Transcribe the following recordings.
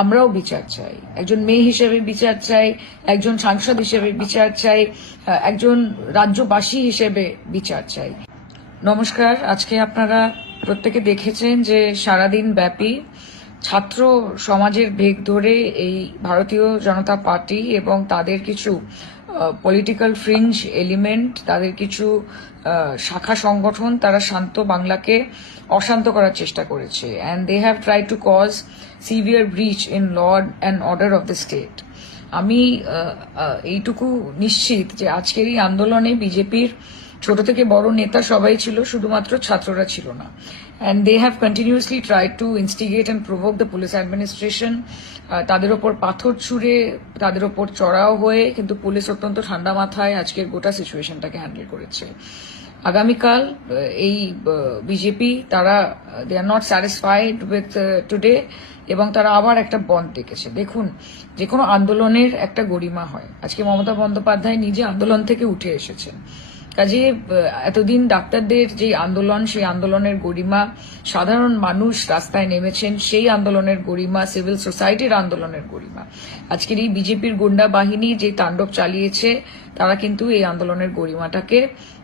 আমরাও বিচার চাই, একজন মেয়ে হিসেবে বিচার চাই, একজন সাংসদ হিসেবে বিচার চাই, একজন রাজ্যবাসী হিসেবে বিচার চাই। নমস্কার। আজকে আপনারা প্রত্যেকে দেখেছেন যে সারাদিন ব্যাপী ছাত্র সমাজের বেগ ধরে এই ভারতীয় জনতা পার্টি এবং তাদের কিছু পলিটিক্যাল ফ্রিঞ্জ এলিমেন্ট, তাদের কিছু শাখা সংগঠন, তারা শান্ত বাংলাকে অশান্ত করার চেষ্টা করেছে। And they have try to cause severe breach in law and order of the state. আমি এইটুকু নিশ্চিত যে আজকের এই আন্দোলনে বিজেপির ছোট থেকে বড় নেতা সবাই ছিল, শুধুমাত্র ছাত্ররা ছিল না। And they have continuously try to instigate and provoke the police administration. তাদের ওপর পাথর ছুঁড়ে, তাদের ওপর চড়াও হয়ে, কিন্তু পুলিশ অত্যন্ত ঠান্ডা মাথায় আজকের গোটা সিচুয়েশনটাকে হ্যান্ডেল করেছে। আগামীকাল এই বিজেপি তারা they are not satisfied with today, এবং তারা আবার একটা বন্ধ ডেকেছে। দেখুন, যে কোনো আন্দোলনের একটা গরিমা হয়। আজকে মমতা বন্দ্যোপাধ্যায় নিজে আন্দোলন থেকে উঠে এসেছেন। কাজে এতদিন ডাক্তারদের যে আন্দোলন, সেই আন্দোলনের গরিমা, সাধারণ মানুষ রাস্তায় নেমেছেন সেই আন্দোলনের গরিমা, সিভিল সোসাইটির আন্দোলনের গরিমা, আজকের এই বিজেপির গুন্ডা বাহিনী যে তাণ্ডব চালিয়েছে, তারা কিন্তু এই আন্দোলনের গরিমাটাকে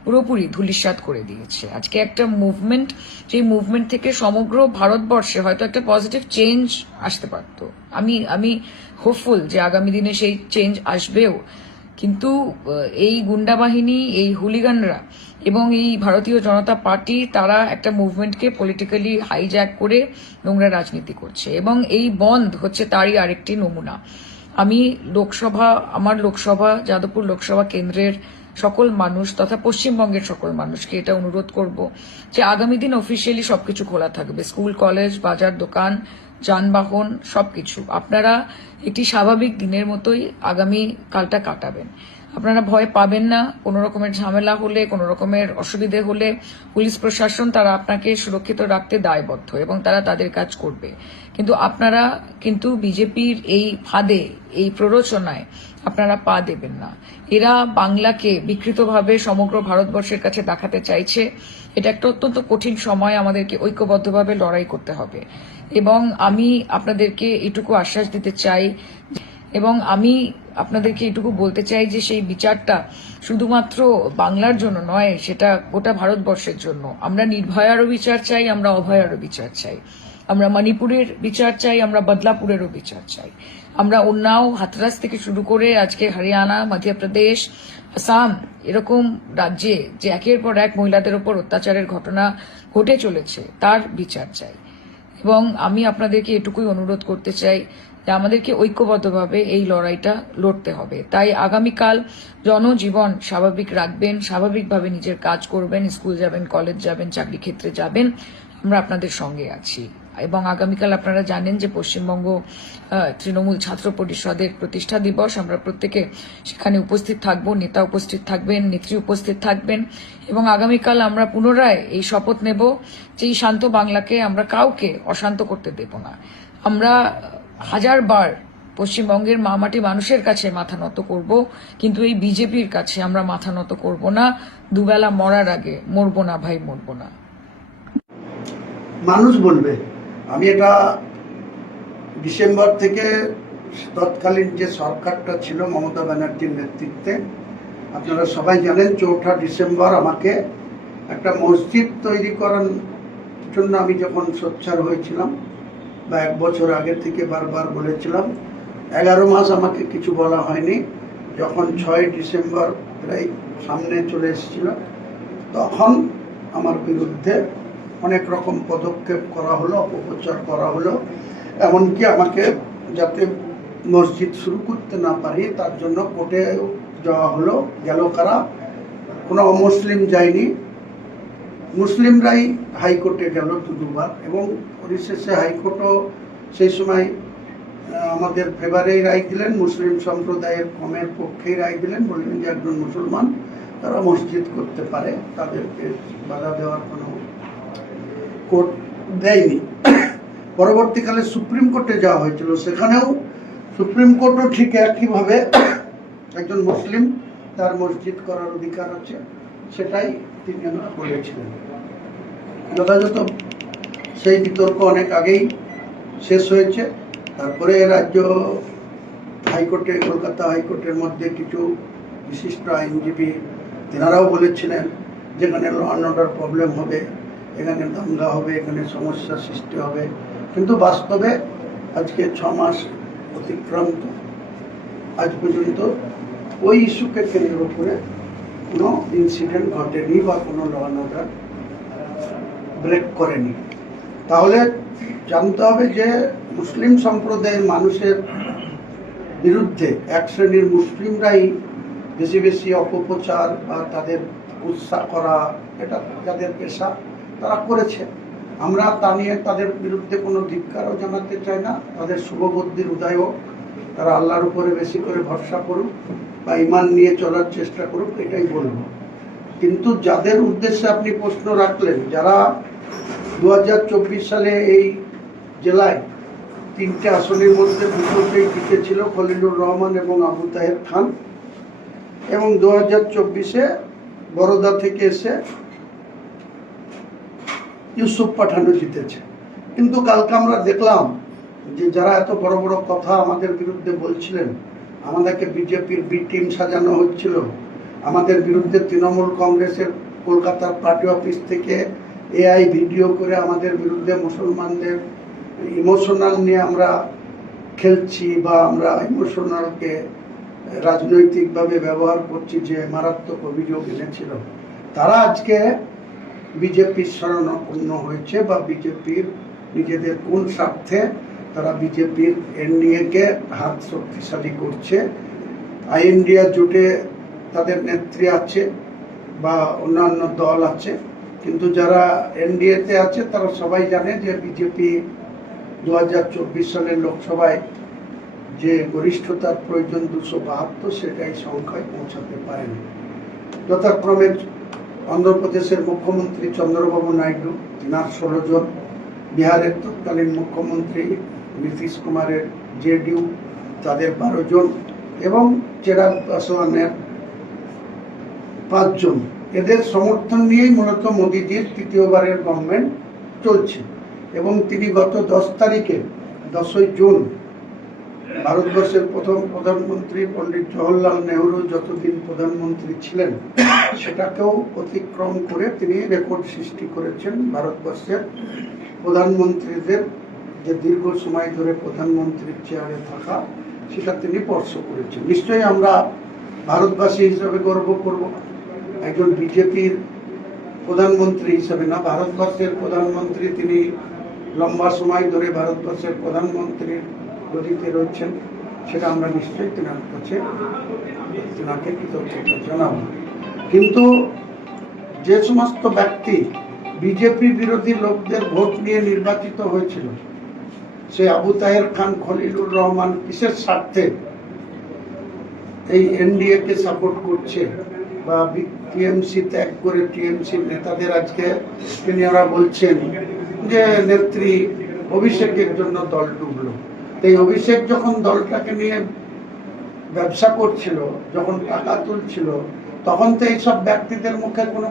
পুরোপুরি ধূলিসাৎ করে দিয়েছে। আজকে একটা মুভমেন্ট, যে মুভমেন্ট থেকে সমগ্র ভারতবর্ষে হয়তো একটা পজিটিভ চেঞ্জ আসতে পারত। আমি হোপফুল যে আগামী দিনে সেই চেঞ্জ আসবেও। কিন্তু এই গুন্ডা বাহিনী, এই হুলিগানরা এবং এই ভারতীয় জনতা পার্টি, তারা একটা মুভমেন্টকে পলিটিক্যালি হাইজ্যাক করে নোংরা রাজনীতি করছে, এবং এই বন্ধ হচ্ছে তারই আরেকটি নমুনা। আমি আমার লোকসভা যাদবপুর লোকসভা কেন্দ্রের সকল মানুষ তথা পশ্চিমবঙ্গের সকল মানুষকে এটা অনুরোধ করব যে আগামী দিন অফিসিয়ালি সবকিছু খোলা থাকবে, স্কুল, কলেজ, বাজার, দোকান, যানবাহন, সবকিছু। আপনারা একটি স্বাভাবিক দিনের মতোই আগামী কালটা কাটাবেন। আপনারা ভয় পাবেন না। কোনো রকমের ঝামেলা হলে, কোনো রকমের অসুবিধে হলে পুলিশ প্রশাসন তারা আপনাকে সুরক্ষিত রাখতে দায়বদ্ধ, এবং তারা তাদের কাজ করবে। কিন্তু আপনারা কিন্তু বিজেপির এই ফাঁদে, এই প্ররোচনায় আপনারা পা দেবেন না। এরা বাংলাকে বিকৃতভাবে সমগ্র ভারতবর্ষের কাছে দেখাতে চাইছে। এটা একটা অত্যন্ত কঠিন সময়, আমাদেরকে ঐক্যবদ্ধভাবে লড়াই করতে হবে। এবং আমি আপনাদেরকে এটুকু আশ্বাস দিতে চাই, এবং আমি আপনাদেরকে এটুকু বলতে চাই যে সেই বিচারটা শুধুমাত্র বাংলার জন্য নয়, সেটা গোটা ভারতবর্ষের জন্য। আমরা নির্ভয়ারও বিচার চাই, আমরা অভয়ারও বিচার চাই, আমরা মণিপুরের বিচার চাই, আমরা বদলাপুরেরও বিচার চাই। আমরা উন্নাও, হাথরাস থেকে শুরু করে আজকে হরিয়ানা, মধ্যপ্রদেশ, আসাম, এরকম রাজ্যে যে একের পর এক মহিলাদের ওপর অত্যাচারের ঘটনা ঘটে চলেছে, তার বিচার চাই। এবং আমি আপনাদেরকে এটুকুই অনুরোধ করতে চাই যে আমাদেরকে ঐক্যবদ্ধভাবে এই লড়াইটা লড়তে হবে। তাই আগামীকাল জনজীবন স্বাভাবিক রাখবেন, স্বাভাবিকভাবে নিজের কাজ করবেন, স্কুল যাবেন, কলেজ যাবেন, চাকরি ক্ষেত্রে যাবেন, আমরা আপনাদের সঙ্গে আছি। এবং আগামীকাল আপনারা জানেন যে পশ্চিমবঙ্গ তৃণমূল ছাত্র পরিষদের প্রতিষ্ঠা দিবস। আমরা প্রত্যেকে সেখানে উপস্থিত থাকব, নেতা উপস্থিত থাকবেন, নেত্রী উপস্থিত থাকবেন, এবং আগামীকাল আমরা পুনরায় এই শপথ নেব যে এই শান্ত বাংলাকে আমরা কাউকে অশান্ত করতে দেব না। আমরা হাজারবার পশ্চিমবঙ্গের মামাটি মানুষের কাছে মাথা নত করব, কিন্তু এই বিজেপির কাছে আমরা মাথা নত করব না। দুবেলা মরার আগে মরবো না ভাই, মরবো না। মানুষ বলবে। আমি এটা ডিসেম্বর থেকে তৎকালীন যে সরকারটা ছিল মমতা ব্যানার্জির নেতৃত্বে, আপনারা সবাই জানেন 4ঠা ডিসেম্বর আমাকে একটা মসজিদ তৈরি করার জন্য আমি যখন সোচ্চার হয়েছিলাম, বা 1 বছর আগে থেকে বারবার বলেছিলাম, 11 মাস আমাকে কিছু বলা হয়নি। যখন 6 ডিসেম্বর প্রায় সামনে চলে এসেছিল, তখন আমার বিরুদ্ধে অনেক রকম পদক্ষেপ করা হলো, অপপ্রচার করা হলো, এমনকি আমাকে যাতে মসজিদ শুরু করতে না পারি তার জন্য কোর্টে যাওয়া হলো। গেল কারা? কোনো অমুসলিম যায়নি, মুসলিমরাই হাইকোর্টে গেল 2বার, এবং পরিশেষে হাইকোর্টও সেই সময় আমাদের ফেভারেই রায় দিলেন, মুসলিম সম্প্রদায়ের কমের পক্ষেই রায় দিলেন। বললেন যে একজন মুসলমান তারা মসজিদ করতে পারে, তাদেরকে বাধা দেওয়ার কোনো কোর্ট দেয়নি। পরবর্তীকালে সুপ্রিম কোর্টে যাওয়া হয়েছিল, সেখানেও সুপ্রিম কোর্টও ঠিক একইভাবে একজন মুসলিম তার মসজিদ করার অধিকার আছে, সেটাই তিনি বলেছিলেন। যথাযথ সেই বিতর্ক অনেক আগেই শেষ হয়েছে। তারপরে রাজ্য হাইকোর্টে, কলকাতা হাইকোর্টের মধ্যে কিছু বিশিষ্ট আইনজীবী তেনারাও বলেছিলেন যেখানে ল অ্যান্ড অর্ডার প্রবলেম হবে, এখানে দাঙ্গা হবে, এখানে সমস্যার সৃষ্টি হবে। কিন্তু বাস্তবে আজকে 6 মাস অতিক্রান্ত, আজ পর্যন্ত ওই ইস্যুকে কেন্দ্র করে কোনো ইনসিডেন্ট ঘটেনি বা কোনো ল অ্যান্ড অর্ডার ব্রেক করেনি। তাহলে জানতে হবে যে মুসলিম সম্প্রদায়ের মানুষের বিরুদ্ধে এক শ্রেণীর মুসলিমরাই বেশি বেশি অপপ্রচার বা তাদের উৎসাহ করা, এটা যাদের পেশা তারা করেছে। আমরা তা নিয়ে তাদের বিরুদ্ধে কোনো ধিক্কারও জানাতে চাই না। তাদের শুভবুদ্ধির উদয় হোক, তারা আল্লাহর উপরে বেশি করে ভরসা করুক বা ঈমান নিয়ে চলার চেষ্টা করুক, এটাই বলবো। কিন্তু যাদের উদ্দেশ্যে আপনি প্রশ্ন রাখলেন, যারা 2024 সালে এই জেলায় 3টে আসনের মধ্যে দুটোতেই জিতেছিল, খলিলুর রহমান এবং আবু তাহের খান, এবং 2024-এ বরোদা থেকে এসে ইউসুফ পাঠানও জিতেছে। কিন্তু কালকে আমরা দেখলাম যে যারা এত বড় বড় কথা আমাদের বিরুদ্ধে বলছিলেন, আমাদেরকে বিজেপির বি টিম সাজানো হচ্ছিল, আমাদের বিরুদ্ধে তৃণমূল কংগ্রেসের কলকাতার পার্টি অফিস থেকে এআই ভিডিও করে আমাদের বিরুদ্ধে মুসলমানদের ইমোশনাল নিয়ে আমরা খেলছি বা আমরা ইমোশনালকে রাজনৈতিকভাবে ব্যবহার করছি, যে মারাত্মক অভিযোগ এনেছিল, তারা আজকে বিজেপির শরণাপন্ন হয়েছে বা বিজেপির নিজেদের কোন স্বার্থে তারা বিজেপির এনডিএকে হাত শক্তিশালী করছে। আইএনডিএ জোটে তাদের নেত্রী আছে বা অন্যান্য দল আছে, কিন্তু যারা এনডিএতে আছে তারা সবাই জানে যে বিজেপি 2024 সালের লোকসভায় যে গরিষ্ঠতার প্রয়োজন 272, সেটাই সংখ্যায় পৌঁছাতে পারেনি। যথাক্রমে অন্ধ্রপ্রদেশের মুখ্যমন্ত্রী চন্দ্রবাবু নাইডু, তিনার 16 জন, বিহারের তৎকালীন মুখ্যমন্ত্রী নীতিশ কুমারের জেডিইউ তাদের 12 জন, এবং চিরাগ পাসওয়ানের 5 জন। এদের সমর্থন নিয়েই মূলত মোদীজির তৃতীয়বারের গভর্নমেন্ট চলছে। এবং তিনি গত 10 তারিখে 10ই জুন ভারতবর্ষের প্রথম প্রধানমন্ত্রী পণ্ডিত জওহরলাল নেহরু যতদিন প্রধানমন্ত্রী ছিলেন সেটাকেও অতিক্রম করে তিনি রেকর্ড সৃষ্টি করেছেন। ভারতবর্ষের প্রধানমন্ত্রীদের যে দীর্ঘ সময় ধরে প্রধানমন্ত্রীর চেয়ারে থাকা, সেটা তিনি স্পর্শ করেছেন। নিশ্চয়ই আমরা ভারতবাসী হিসাবে গর্ব করব, একজন বিজেপির প্রধানমন্ত্রী হিসাবে না, ভারতবর্ষের প্রধানমন্ত্রী, তিনি লম্বা সময় ধরে ভারতবর্ষের প্রধানমন্ত্রীর গদিতে রয়েছেন, সেটা আমরা নিশ্চয়ই তেনার কাছে তেনাকে কৃতজ্ঞতা জানাব। কিন্তু যে সমস্ত ব্যক্তি বিজেপি বিরোধী লোকদের ভোট নিয়ে নির্বাচিত হয়েছিল, সে আবু তাহের খান, খলিলুর রহমান কিসের স্বার্থে এই এনডিএ কে সাপোর্ট করছে বা টিএমসি ত্যাগ করে টিএমসির নেতাদের আজকে তিনিরা বলছেন যে নেত্রী অভিষেকের জন্য দল ডুবলো। এই অভিষেক যখন দলটাকে নিয়ে ব্যবসা করছিল, যখন টাকা তুলছিল, তখন তো এইসব ব্যক্তিদের মুখে কোনো